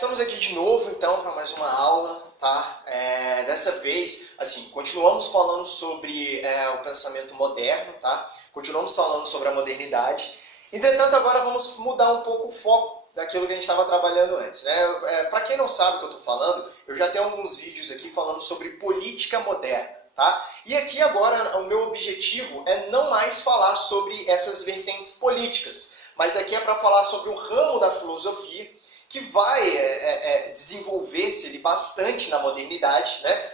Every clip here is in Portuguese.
Estamos aqui de novo, então, para mais uma aula, tá? Dessa vez, assim, continuamos falando sobre o pensamento moderno, tá? Continuamos falando sobre a modernidade. Entretanto, agora vamos mudar um pouco o foco daquilo que a gente estava trabalhando antes, né? Para quem não sabe o que eu estou falando, eu já tenho alguns vídeos aqui falando sobre política moderna, tá? E aqui agora o meu objetivo é não mais falar sobre essas vertentes políticas, mas aqui é para falar sobre um ramo da filosofia que vai desenvolver-se bastante na modernidade, né?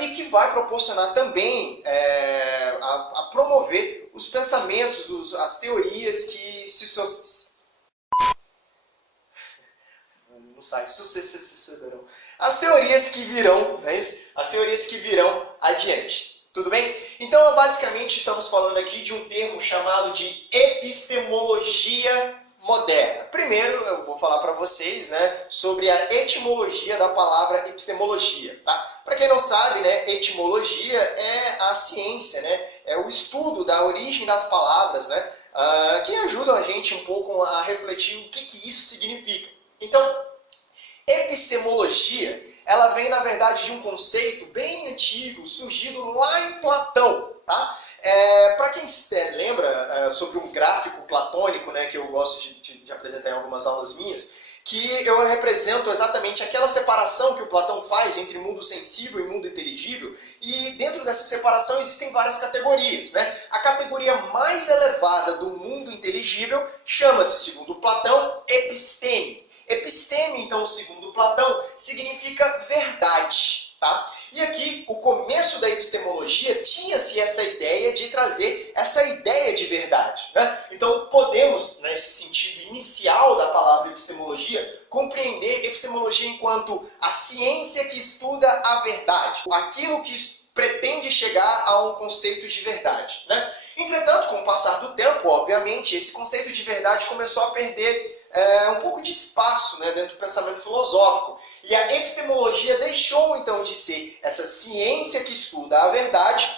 E que vai proporcionar também a promover os pensamentos, as teorias que sucederão. As teorias que virão, né? As teorias que virão adiante. Tudo bem? Então, basicamente, estamos falando aqui de um termo chamado de epistemologia moderna. Primeiro, eu vou falar para vocês, né, sobre a etimologia da palavra epistemologia. Tá? Para quem não sabe, né, etimologia é a ciência, né, é o estudo da origem das palavras, né, que ajudam a gente um pouco a refletir o que isso significa. Então, epistemologia, ela vem, na verdade, de um conceito bem antigo, surgido lá em Platão. Tá? Para quem lembra sobre um gráfico platônico, né, que eu gosto de apresentar em algumas aulas minhas, que eu represento exatamente aquela separação que o Platão faz entre mundo sensível e mundo inteligível, e dentro dessa separação existem várias categorias, né? A categoria mais elevada do mundo inteligível chama-se, segundo Platão, episteme. Episteme, então, segundo Platão, significa verdade. Tá? E aqui, o começo da epistemologia tinha-se essa ideia de trazer essa ideia de verdade. Né? Então, podemos, nesse sentido inicial da palavra epistemologia, compreender epistemologia enquanto a ciência que estuda a verdade, aquilo que pretende chegar a um conceito de verdade. Né? Entretanto, com o passar do tempo, obviamente, esse conceito de verdade começou a perder um pouco de espaço, né, dentro do pensamento filosófico. E a epistemologia deixou, então, de ser essa ciência que estuda a verdade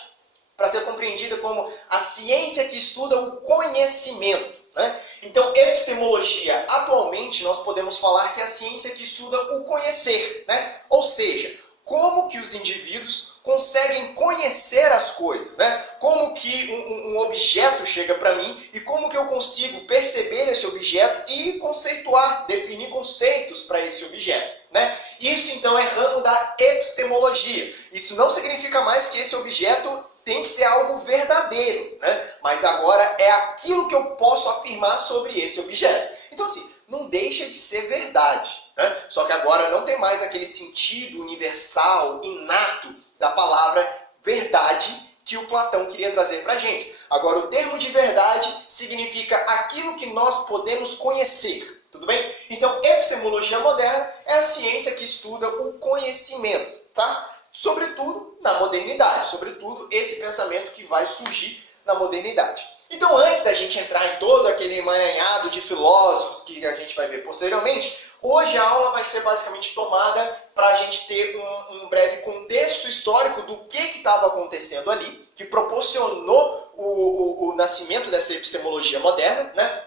para ser compreendida como a ciência que estuda o conhecimento. Né? Então, epistemologia, atualmente, nós podemos falar que é a ciência que estuda o conhecer. Né? Ou seja, como que os indivíduos conseguem conhecer as coisas, né? Como que um objeto chega para mim e como que eu consigo perceber esse objeto e conceituar, definir conceitos para esse objeto, né? Isso, então, é ramo da epistemologia. Isso não significa mais que esse objeto tem que ser algo verdadeiro, né? Mas agora é aquilo que eu posso afirmar sobre esse objeto. Então, assim, não deixa de ser verdade, né? Só que agora não tem mais aquele sentido universal, inato da palavra verdade que o Platão queria trazer para a gente. Agora, o termo de verdade significa aquilo que nós podemos conhecer. Tudo bem? Então, epistemologia moderna é a ciência que estuda o conhecimento, tá? Sobretudo na modernidade, sobretudo esse pensamento que vai surgir na modernidade. Então, antes da gente entrar em todo aquele emaranhado de filósofos que a gente vai ver posteriormente, hoje a aula vai ser basicamente tomada para a gente ter um breve contexto histórico do que estava acontecendo ali, que proporcionou o nascimento dessa epistemologia moderna, né?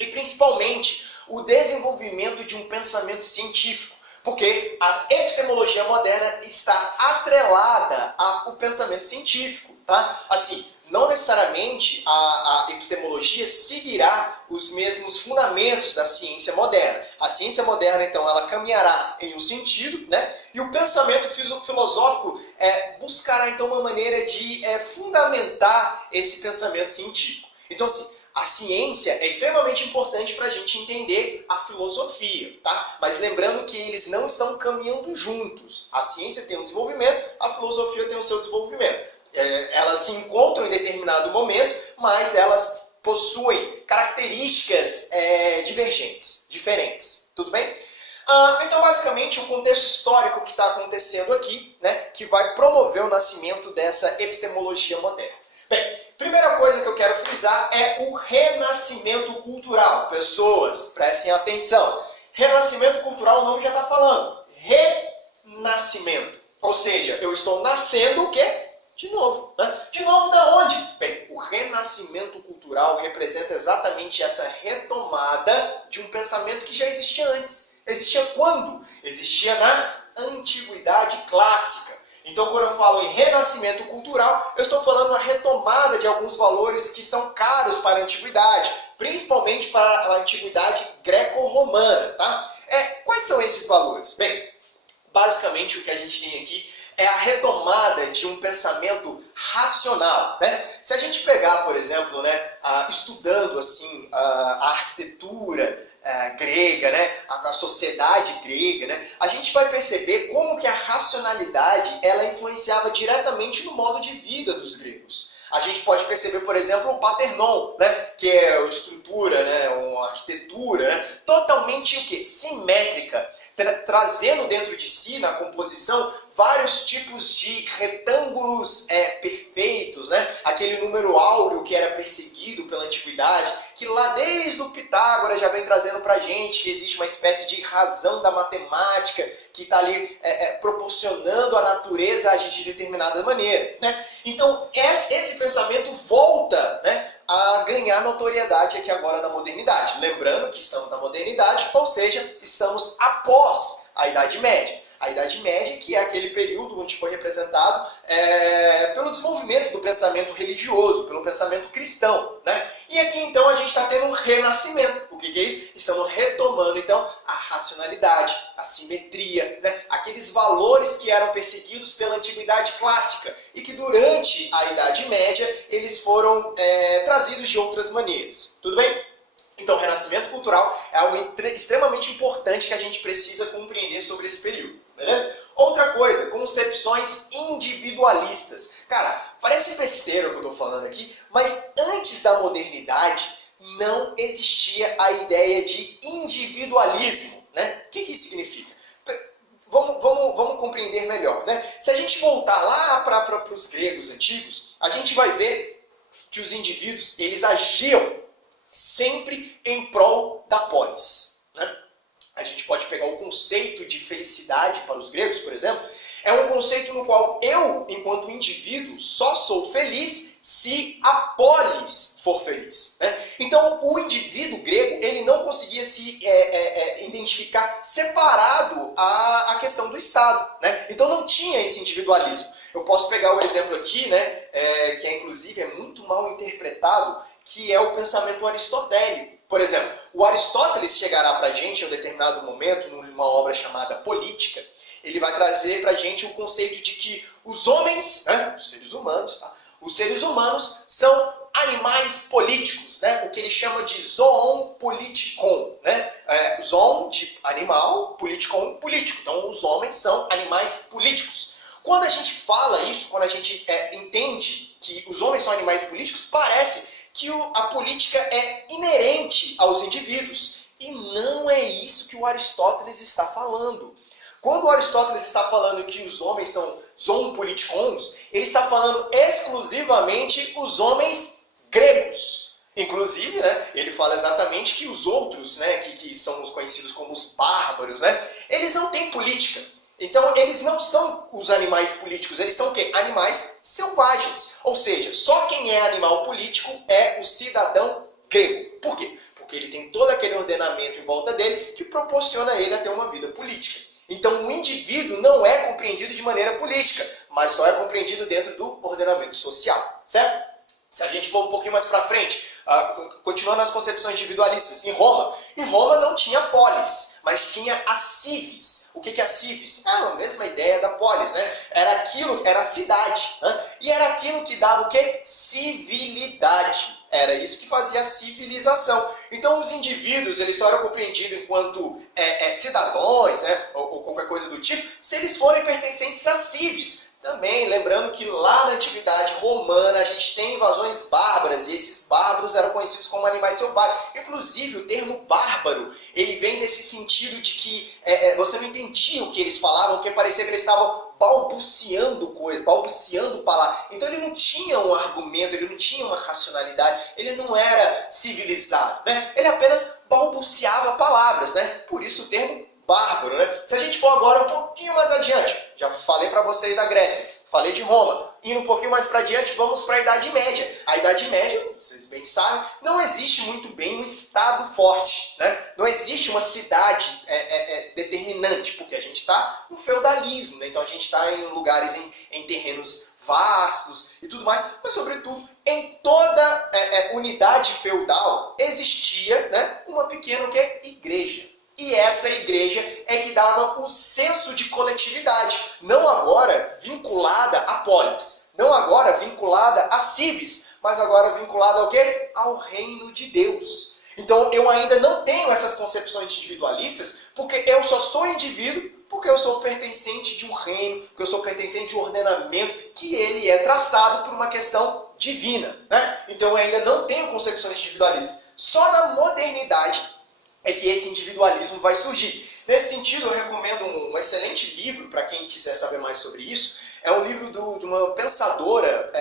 E principalmente o desenvolvimento de um pensamento científico, porque a epistemologia moderna está atrelada ao pensamento científico. Tá? Assim, não necessariamente a epistemologia seguirá os mesmos fundamentos da ciência moderna. A ciência moderna, então, ela caminhará em um sentido, né? E o pensamento filosófico buscará, então, uma maneira de fundamentar esse pensamento científico. Então, assim, a ciência é extremamente importante para a gente entender a filosofia, tá? Mas lembrando que eles não estão caminhando juntos. A ciência tem um desenvolvimento, a filosofia tem o seu desenvolvimento. Elas se encontram em determinado momento, mas elas possuem características divergentes, diferentes. Tudo bem? Então, basicamente, o contexto histórico que está acontecendo aqui, né, que vai promover o nascimento dessa epistemologia moderna. Bem, primeira coisa que eu quero frisar é o renascimento cultural. Pessoas, prestem atenção. Renascimento cultural, o nome já está falando. Renascimento. Ou seja, eu estou nascendo o quê? De novo. Né? De novo da onde? Bem, o renascimento cultural representa exatamente essa retomada de um pensamento que já existia antes. Existia quando? Existia na Antiguidade Clássica. Então, quando eu falo em renascimento cultural, eu estou falando a retomada de alguns valores que são caros para a Antiguidade, principalmente para a Antiguidade greco-romana, tá? Quais são esses valores? Bem, basicamente o que a gente tem aqui é a retomada de um pensamento racional, né? Se a gente pegar, por exemplo, né, estudando assim, a arquitetura grega, né, a sociedade grega, né, a gente vai perceber como que a racionalidade ela influenciava diretamente no modo de vida dos gregos. A gente pode perceber, por exemplo, o Parthenon, né, que é uma estrutura, né, uma arquitetura, né, totalmente o quê? Simétrica, trazendo dentro de si, na composição, vários tipos de retângulos perfeitos, né? Aquele número áureo que era perseguido pela antiguidade, que lá desde o Pitágoras já vem trazendo para a gente que existe uma espécie de razão da matemática que está ali proporcionando a natureza a agir de determinada maneira, né? Então, esse pensamento volta, né, a ganhar notoriedade aqui agora na modernidade. Lembrando que estamos na modernidade, ou seja, estamos após a Idade Média. A Idade Média, que é aquele período onde foi representado pelo desenvolvimento do pensamento religioso, pelo pensamento cristão, né? E aqui, então, a gente está tendo um renascimento. O que é isso? Estamos retomando, então, a racionalidade, a simetria, né? Aqueles valores que eram perseguidos pela Antiguidade Clássica e que, durante a Idade Média, eles foram trazidos de outras maneiras. Tudo bem? Então, o renascimento cultural é algo extremamente importante que a gente precisa compreender sobre esse período. Beleza? Outra coisa, concepções individualistas. Cara, parece besteira o que eu estou falando aqui, mas antes da modernidade não existia a ideia de individualismo, né? O que isso significa? Vamos compreender melhor, né? Se a gente voltar lá para os gregos antigos, a gente vai ver que os indivíduos eles agiam sempre em prol da polis, né? A gente pode pegar o conceito de felicidade para os gregos, por exemplo, é um conceito no qual eu, enquanto indivíduo, só sou feliz se a polis for feliz, né? Então, o indivíduo grego, ele não conseguia se identificar separado à questão do Estado, né? Então, não tinha esse individualismo. Eu posso pegar o exemplo aqui, né, que inclusive é muito mal interpretado, que é o pensamento aristotélico. Por exemplo, o Aristóteles chegará para a gente em um determinado momento, numa obra chamada Política, ele vai trazer para a gente o conceito de que os homens, né, os seres humanos, tá? Os seres humanos são animais políticos, né? O que ele chama de zoon politikon, né? Zoon de animal, politikon político. Então, os homens são animais políticos. Quando a gente fala isso, quando a gente entende que os homens são animais políticos, parece que a política é inerente aos indivíduos. E não é isso que o Aristóteles está falando. Quando o Aristóteles está falando que os homens são zoon politikons, ele está falando exclusivamente os homens gregos. Inclusive, né, ele fala exatamente que os outros, né, que são os conhecidos como os bárbaros, né, eles não têm política. Então, eles não são os animais políticos, eles são o quê? Animais selvagens. Ou seja, só quem é animal político é o cidadão grego. Por quê? Porque ele tem todo aquele ordenamento em volta dele que proporciona a ele a ter uma vida política. Então, o indivíduo não é compreendido de maneira política, mas só é compreendido dentro do ordenamento social, certo? Se a gente for um pouquinho mais para frente, continuando as concepções individualistas, em Roma não tinha polis, mas tinha a civis. O que é a civis? É a mesma ideia da polis, né? Era a cidade, né? E era aquilo que dava o quê? Civilidade. Era isso que fazia a civilização. Então os indivíduos eles só eram compreendidos enquanto cidadãos, né? Ou qualquer coisa do tipo, se eles forem pertencentes a civis. Também, lembrando que lá na Antiguidade Romana a gente tem invasões bárbaras e esses bárbaros eram conhecidos como animais selvagens. Inclusive, o termo bárbaro, ele vem desse sentido de que você não entendia o que eles falavam, porque parecia que eles estavam balbuciando coisas, balbuciando palavras. Então ele não tinha um argumento, ele não tinha uma racionalidade, ele não era civilizado, né? Ele apenas balbuciava palavras, né? Por isso o termo bárbaro, né? Se a gente for agora um pouquinho mais adiante, já falei para vocês da Grécia, falei de Roma. indo um pouquinho mais para adiante, vamos para a Idade Média. A Idade Média, vocês bem sabem, não existe muito bem um estado forte, né? Não existe uma cidade determinante, porque a gente está no feudalismo, né? Então a gente está em lugares, em terrenos vastos e tudo mais, mas sobretudo em toda unidade feudal existia, né, uma pequena igreja. E essa igreja é que dava o senso de coletividade, não agora vinculada a polis, não agora vinculada a civis, mas agora vinculada ao quê? Ao reino de Deus. Então eu ainda não tenho essas concepções individualistas, porque eu só sou indivíduo, porque eu sou pertencente de um reino, porque eu sou pertencente de um ordenamento que ele é traçado por uma questão divina, né? Então eu ainda não tenho concepções individualistas. Só na modernidade é que esse individualismo vai surgir. Nesse sentido, eu recomendo um excelente livro para quem quiser saber mais sobre isso. É um livro de uma pensadora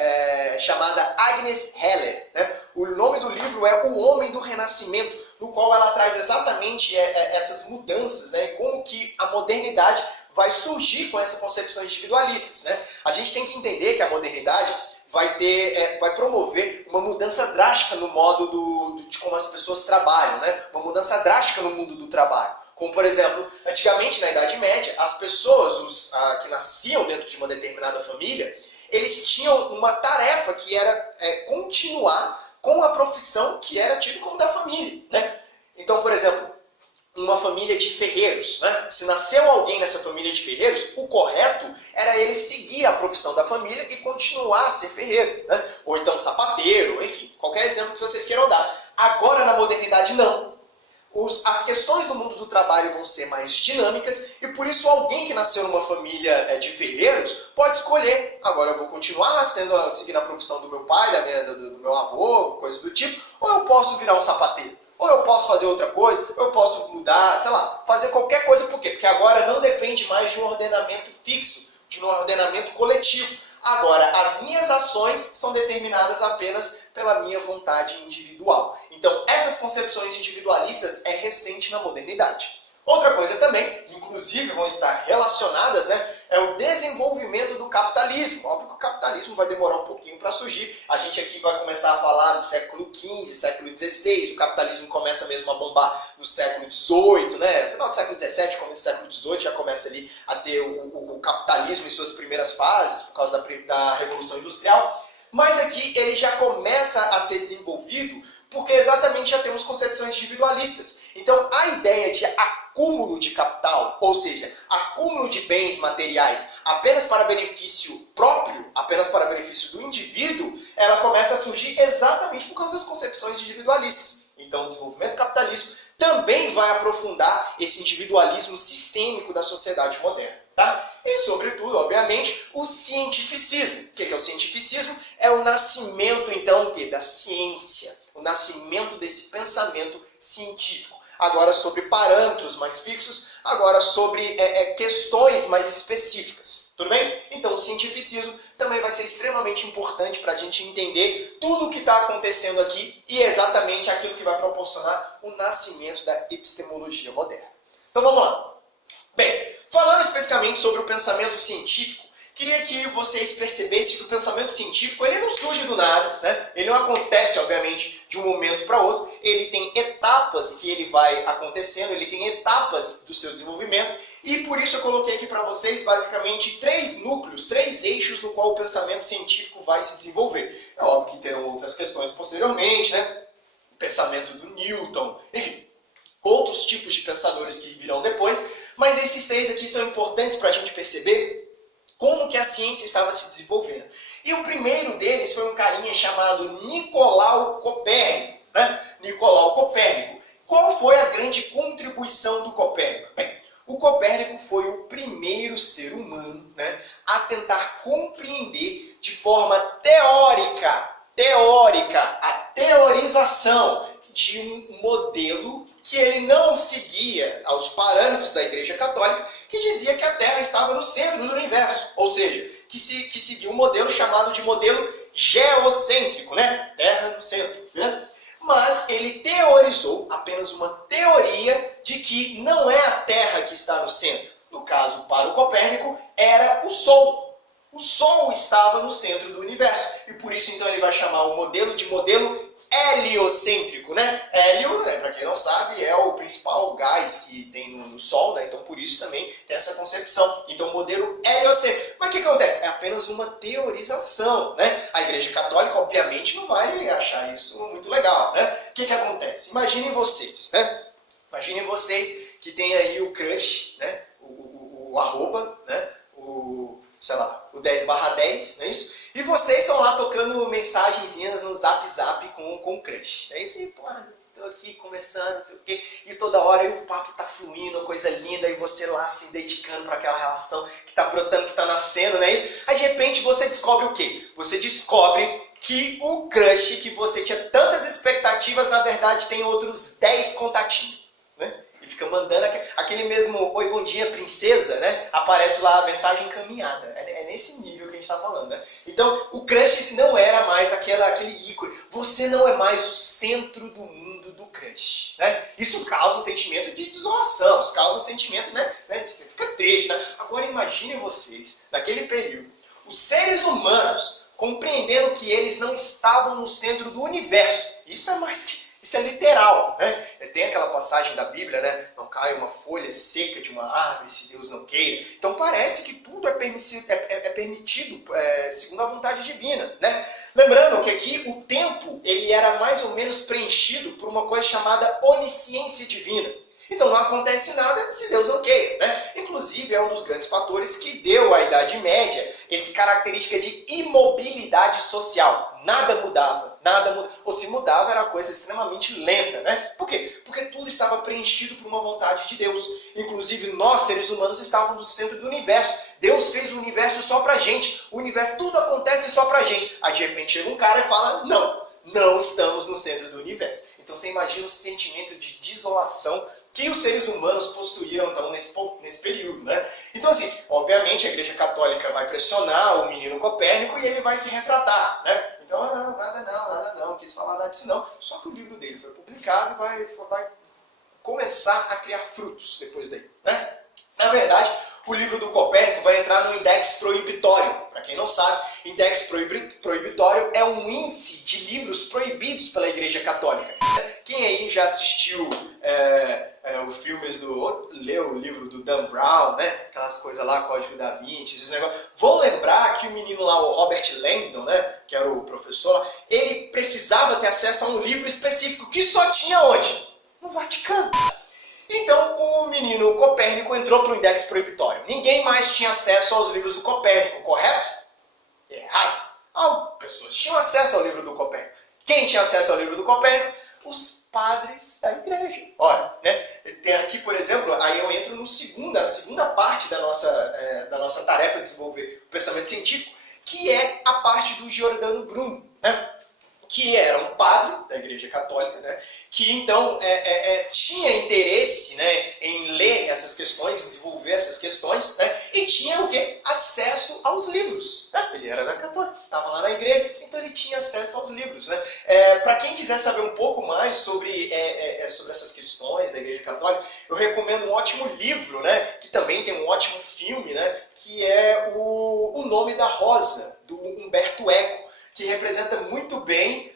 chamada Agnes Heller, né? O nome do livro é O Homem do Renascimento, no qual ela traz exatamente essas mudanças, né? E como que a modernidade vai surgir com essa concepção individualistas, né? A gente tem que entender que a modernidade vai promover uma mudança drástica no modo de como as pessoas trabalham, né? Uma mudança drástica no mundo do trabalho. Como, por exemplo, antigamente, na Idade Média, as pessoas que nasciam dentro de uma determinada família, eles tinham uma tarefa que era continuar com a profissão que era tida como da família, né? Então, por exemplo, uma família de ferreiros, né? Se nasceu alguém nessa família de ferreiros, o correto era ele seguir a profissão da família e continuar a ser ferreiro, né? Ou então sapateiro, enfim, qualquer exemplo que vocês queiram dar. Agora, na modernidade, não. As questões do mundo do trabalho vão ser mais dinâmicas e por isso alguém que nasceu numa família de ferreiros pode escolher, agora eu vou continuar seguindo a profissão do meu pai, do meu avô, coisas do tipo, ou eu posso virar um sapateiro. Ou eu posso fazer outra coisa, ou eu posso mudar, sei lá, fazer qualquer coisa. Por quê? Porque agora não depende mais de um ordenamento fixo, de um ordenamento coletivo. Agora, as minhas ações são determinadas apenas pela minha vontade individual. Então, essas concepções individualistas é recente na modernidade. Outra coisa também, inclusive vão estar relacionadas, né, é o desenvolvimento do capitalismo. Óbvio que o capitalismo vai demorar um pouquinho para surgir. A gente aqui vai começar a falar do século XV, século XVI. O capitalismo começa mesmo a bombar no século XVIII, né? Final do século XVII, começo do século XVIII, já começa ali a ter o capitalismo em suas primeiras fases, por causa da Revolução Industrial. Mas aqui ele já começa a ser desenvolvido porque exatamente já temos concepções individualistas. Então, a ideia de acúmulo de capital, ou seja, acúmulo de bens materiais apenas para benefício próprio, apenas para benefício do indivíduo, ela começa a surgir exatamente por causa das concepções individualistas. Então, o desenvolvimento capitalista também vai aprofundar esse individualismo sistêmico da sociedade moderna. Tá? E, sobretudo, obviamente, o cientificismo. O que é o cientificismo? É o nascimento, então, da ciência, o nascimento desse pensamento científico. Agora sobre parâmetros mais fixos, agora sobre questões mais específicas. Tudo bem? Então o cientificismo também vai ser extremamente importante para a gente entender tudo o que está acontecendo aqui e exatamente aquilo que vai proporcionar o nascimento da epistemologia moderna. Então vamos lá. Bem, falando especificamente sobre o pensamento científico, queria que vocês percebessem que o pensamento científico ele não surge do nada, né? Ele não acontece, obviamente, de um momento para outro. Ele tem etapas que ele vai acontecendo, ele tem etapas do seu desenvolvimento. E por isso eu coloquei aqui para vocês, basicamente, 3 núcleos, 3 eixos no qual o pensamento científico vai se desenvolver. É óbvio que terão outras questões posteriormente, né? O pensamento do Newton, enfim, outros tipos de pensadores que virão depois. Mas esses 3 aqui são importantes para a gente perceber como que a ciência estava se desenvolvendo. E o primeiro deles foi um carinha chamado Nicolau Copérnico. Né? Nicolau Copérnico. Qual foi a grande contribuição do Copérnico? Bem, o Copérnico foi o primeiro ser humano, né, a tentar compreender de forma teórica, a teorização de um modelo que ele não seguia aos parâmetros da Igreja Católica, que dizia que a Terra estava no centro do universo, ou seja, que seguia um modelo chamado de modelo geocêntrico, né? Terra no centro. Né? Mas ele teorizou apenas uma teoria de que não é a Terra que está no centro. No caso, para o Copérnico, era o Sol. O Sol estava no centro do universo. E por isso, então, ele vai chamar o modelo de modelo heliocêntrico, né? Hélio, né, para quem não sabe, é o principal gás que tem no Sol, né? Então, por isso também tem essa concepção. Então, modelo heliocêntrico. Mas o que acontece? É apenas uma teorização, né? A Igreja Católica, obviamente, não vai achar isso muito legal, né? O que acontece? Imaginem vocês, né? Imaginem vocês que tem aí o crush, né? O arroba, né? Sei lá, o 10/10, não é isso? E vocês estão lá tocando mensagenzinhas no Zap com o crush. É isso aí, pô, tô aqui conversando, não sei o quê, e toda hora aí o papo tá fluindo, coisa linda, e você lá se dedicando para aquela relação que tá brotando, que tá nascendo, não é isso? Aí de repente você descobre o quê? Você descobre que o crush que você tinha tantas expectativas, na verdade tem outros 10 contatinhos, né? E fica mandando aquele mesmo oi, bom dia, princesa, né? Aparece lá a mensagem encaminhada. É nesse nível que a gente está falando, né? Então, o crush não era mais aquele ícone. Você não é mais o centro do mundo do crush, né? Isso causa um sentimento de desolação, isso causa um sentimento, né? Você fica triste, né? Agora imaginem vocês, naquele período, os seres humanos compreendendo que eles não estavam no centro do universo. Isso é mais que... Isso é literal, né? Tem aquela passagem da Bíblia, né? Não cai uma folha seca de uma árvore se Deus não queira. Então parece que tudo é permitido segundo a vontade divina, né? Lembrando que aqui o tempo ele era mais ou menos preenchido por uma coisa chamada onisciência divina. Então não acontece nada se Deus não queira, né? Inclusive é um dos grandes fatores que deu à Idade Média essa característica de imobilidade social. Nada mudava, ou se mudava era coisa extremamente lenta, né? Por quê? Porque tudo estava preenchido por uma vontade de Deus. Inclusive nós, seres humanos, estávamos no centro do universo. Deus fez o universo só pra gente. O universo, tudo acontece só pra gente. Aí de repente chega um cara e fala, não estamos no centro do universo. Então você imagina o sentimento de desolação que os seres humanos possuíram então, nesse período, né? Então, assim, obviamente a Igreja Católica vai pressionar o menino Copérnico e ele vai se retratar, né? Então, nada não, não quis falar nada disso não. Só que o livro dele foi publicado e vai começar a criar frutos depois daí, né? Na verdade, o livro do Copérnico vai entrar no Index Proibitório. Para quem não sabe, Index Proibitório é um índice de livros proibidos pela Igreja Católica. Quem aí já assistiu os filmes leu o livro do Dan Brown, né? Aquelas coisas lá, Código da Vinci, esses negócios. Vão lembrar que o menino lá, o Robert Langdon, né? Que era o professor, ele precisava ter acesso a um livro específico que só tinha onde? No Vaticano. Então, o menino Copérnico entrou para o Index Proibitório. Ninguém mais tinha acesso aos livros do Copérnico, correto? Errado. Pessoas tinham acesso ao livro do Copérnico. Quem tinha acesso ao livro do Copérnico? Os padres da igreja. Olha, né? Tem aqui, por exemplo, aí eu entro na segunda parte da nossa tarefa de desenvolver o pensamento científico, que é a parte do Giordano Bruno, né? Que era um padre da Igreja Católica, né? Que então tinha interesse, né, em ler essas questões, desenvolver essas questões, né? E tinha o quê? Acesso aos livros. Né? Ele era da Católica, estava lá na igreja, então ele tinha acesso aos livros. Né? Para quem quiser saber um pouco mais sobre essas questões da Igreja Católica, eu recomendo um ótimo livro, né? Que também tem um ótimo filme, né? Que é O Nome da Rosa, do Humberto Eco, que representa muito bem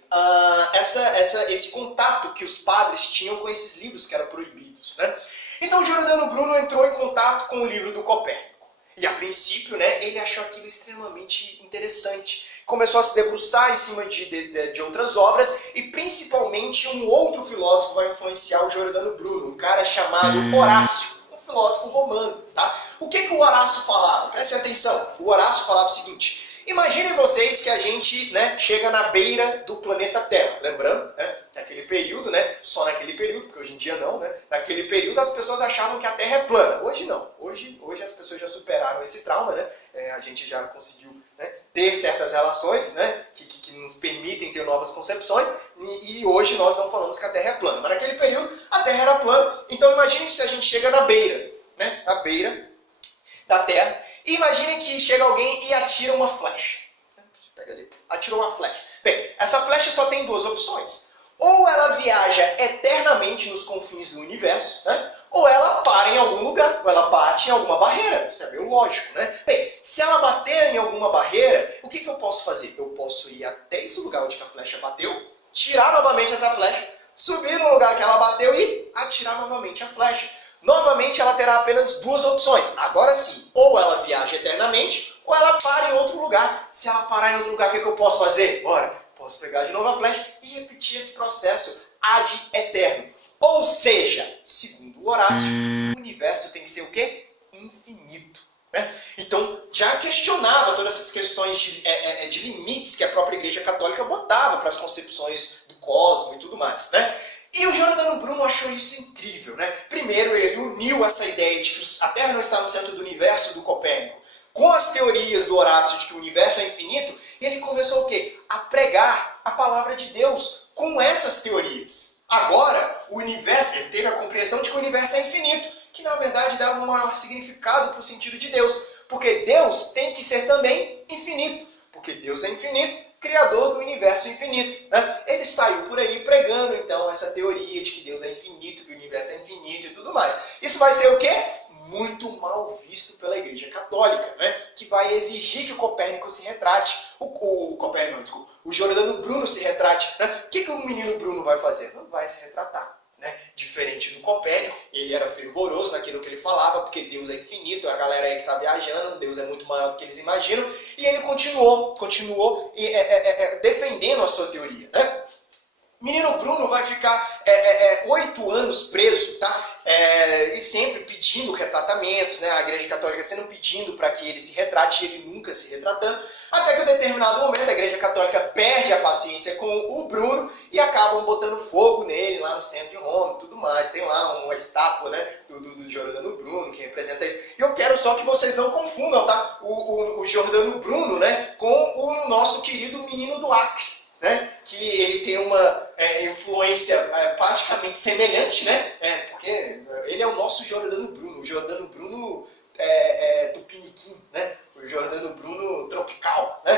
esse contato que os padres tinham com esses livros que eram proibidos. Né? Então, Giordano Bruno entrou em contato com o livro do Copérnico. E, a princípio, né, ele achou aquilo extremamente interessante. Começou a se debruçar em cima de outras obras e, principalmente, um outro filósofo vai influenciar o Giordano Bruno, um cara chamado Horácio, um filósofo romano. Tá? O que o Horácio falava? Prestem atenção. O Horácio falava o seguinte... Imaginem vocês que a gente, né, chega na beira do planeta Terra. Lembrando, né, naquele período, né, só naquele período, porque hoje em dia não, né, naquele período as pessoas achavam que a Terra é plana. Hoje não. Hoje as pessoas já superaram esse trauma, né, a gente já conseguiu, né, ter certas relações, né, que nos permitem ter novas concepções e hoje nós não falamos que a Terra é plana. Mas naquele período a Terra era plana. Então imaginem se a gente chega na beira, né, na beira da Terra. Imaginem que chega alguém e atira uma flecha. Pega ali, atirou uma flecha. Bem, essa flecha só tem duas opções. Ou ela viaja eternamente nos confins do universo, né? ou ela para em algum lugar, ou ela bate em alguma barreira. Isso é meio lógico, né? Bem, se ela bater em alguma barreira, o que eu posso fazer? Eu posso ir até esse lugar onde a flecha bateu, tirar novamente essa flecha, subir no lugar que ela bateu e atirar novamente a flecha. Novamente ela terá apenas duas opções. Agora sim, ou ela viaja eternamente, ou ela para em outro lugar. Se ela parar em outro lugar, o que eu posso fazer? Ora, posso pegar de novo a flecha e repetir esse processo ad eterno. Ou seja, segundo o Horácio, o universo tem que ser o quê? Infinito. Né? Então, já questionava todas essas questões de limites que a própria Igreja Católica botava para as concepções do cosmos e tudo mais. Né? E o Giordano Bruno achou isso incrível. Né? Primeiro, ele uniu essa ideia de que a Terra não está no centro do universo do Copérnico com as teorias do Horácio de que o universo é infinito, e ele começou o quê? A pregar a palavra de Deus com essas teorias. Agora, o universo, ele teve a compreensão de que o universo é infinito, que na verdade dava um maior significado para o sentido de Deus. Porque Deus tem que ser também infinito. Porque Deus é infinito, criador do universo infinito. Né? Ele saiu por aí pregando, então, essa teoria de que Deus é infinito, que o universo é infinito e tudo mais. Isso vai ser o quê? Muito mal visto pela Igreja Católica, né? Que vai exigir que o Copérnico se retrate. O Giordano Bruno se retrate. Né? O que o menino Bruno vai fazer? Não vai se retratar. Né? Diferente do Copérnico, ele era fervoroso naquilo que ele falava, porque Deus é infinito, a galera aí que está viajando, Deus é muito maior do que eles imaginam, e ele continuou defendendo a sua teoria. Né? Menino Bruno vai ficar 8 anos preso, tá? E sempre pedindo retratamentos, né? A Igreja Católica sempre pedindo para que ele se retrate, e ele nunca se retratando, até que em um determinado momento a Igreja Católica perde a paciência com o Bruno e acabam botando fogo nele lá no centro de Roma e tudo mais. Tem lá uma estátua, né, do Giordano Bruno que representa isso. E eu quero só que vocês não confundam, tá? O Giordano Bruno, né, com o nosso querido menino do Acre. Né? Que ele tem uma influência praticamente semelhante, né? Porque ele é o nosso Giordano Bruno, o Giordano Bruno tupiniquim, né? O Giordano Bruno tropical, né?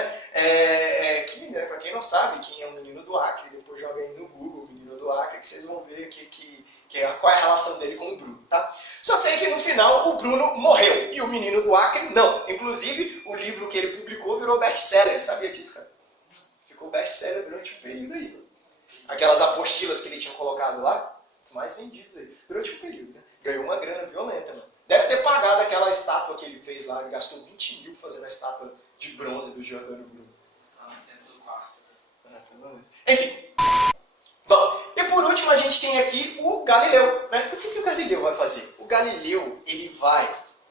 Para quem não sabe, quem é o menino do Acre, depois joga aí no Google, menino do Acre, que vocês vão ver qual é a relação dele com o Bruno, tá? Só sei que no final o Bruno morreu, e o menino do Acre não. Inclusive, o livro que ele publicou virou best-seller, sabia disso, cara? O best-seller durante um período aí. Aquelas apostilas que ele tinha colocado lá, os mais vendidos aí, durante um período. Né? Ganhou uma grana violenta, mano. Deve ter pagado aquela estátua que ele fez lá, ele gastou 20 mil fazendo a estátua de bronze do Giordano Bruno. Tá no centro do quarto. Enfim. Bom, e por último a gente tem aqui o Galileu. Né? O que o Galileu vai fazer? O Galileu, ele vai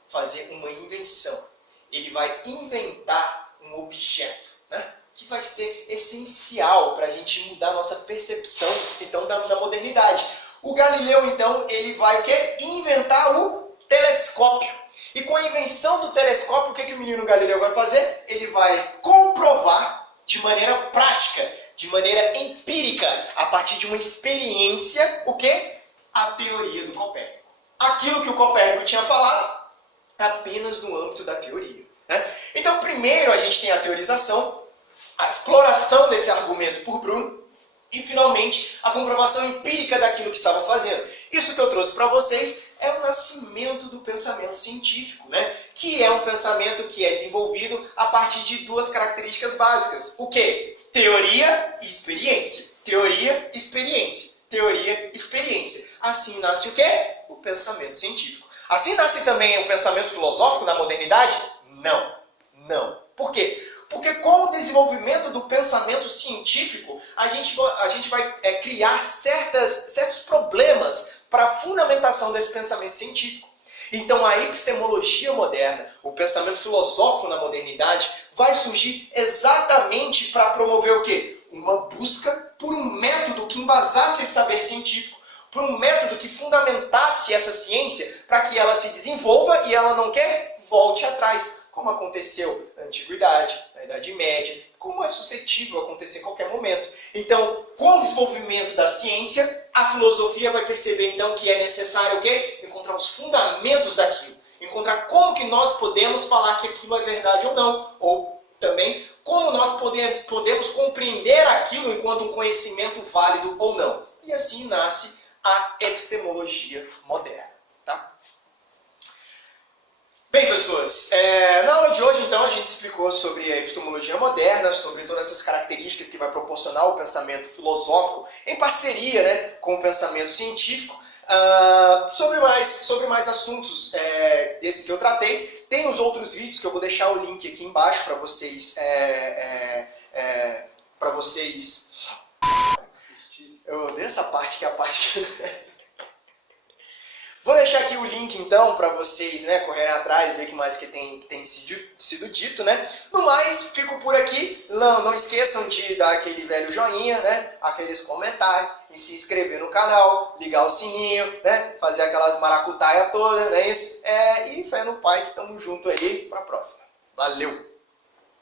fazer uma invenção. Ele vai inventar um objeto, né? Que vai ser essencial para a gente mudar a nossa percepção então, da modernidade. O Galileu, então, ele vai o quê? Inventar o telescópio. E com a invenção do telescópio, o que o menino Galileu vai fazer? Ele vai comprovar de maneira prática, de maneira empírica, a partir de uma experiência, o quê? A teoria do Copérnico. Aquilo que o Copérnico tinha falado, apenas no âmbito da teoria. Né? Então, primeiro a gente tem a teorização, a exploração desse argumento por Bruno e, finalmente, a comprovação empírica daquilo que estava fazendo. Isso que eu trouxe para vocês é o nascimento do pensamento científico, né? Que é um pensamento que é desenvolvido a partir de duas características básicas. O quê? Teoria e experiência. Teoria e experiência. Teoria e experiência. Assim nasce o quê? O pensamento científico. Assim nasce também o pensamento filosófico na modernidade? Não. Não. Por quê? Porque com o desenvolvimento do pensamento científico, a gente vai criar certos problemas para a fundamentação desse pensamento científico. Então a epistemologia moderna, o pensamento filosófico na modernidade, vai surgir exatamente para promover o quê? Uma busca por um método que embasasse esse saber científico, por um método que fundamentasse essa ciência para que ela se desenvolva e ela não volte atrás, como aconteceu na Antiguidade, na Idade Média, como é suscetível acontecer em qualquer momento. Então, com o desenvolvimento da ciência, a filosofia vai perceber então que é necessário o quê? Encontrar os fundamentos daquilo, encontrar como que nós podemos falar que aquilo é verdade ou não, ou também como nós podemos compreender aquilo enquanto um conhecimento válido ou não. E assim nasce a epistemologia moderna. Bem, pessoas, na aula de hoje, então, a gente explicou sobre a epistemologia moderna, sobre todas essas características que vai proporcionar o pensamento filosófico em parceria, né, com o pensamento científico. Sobre mais assuntos desses que eu tratei, tem os outros vídeos que eu vou deixar o link aqui embaixo para vocês, Eu odeio essa parte, que é a parte que... Vou deixar aqui o link, então, para vocês, né, correrem atrás, ver o que mais que tem sido dito, né? No mais, fico por aqui. Não esqueçam de dar aquele velho joinha, né? Aqueles comentários, e se inscrever no canal, ligar o sininho, né? Fazer aquelas maracutaia toda, né? E fé no pai, que estamos junto aí para a próxima. Valeu!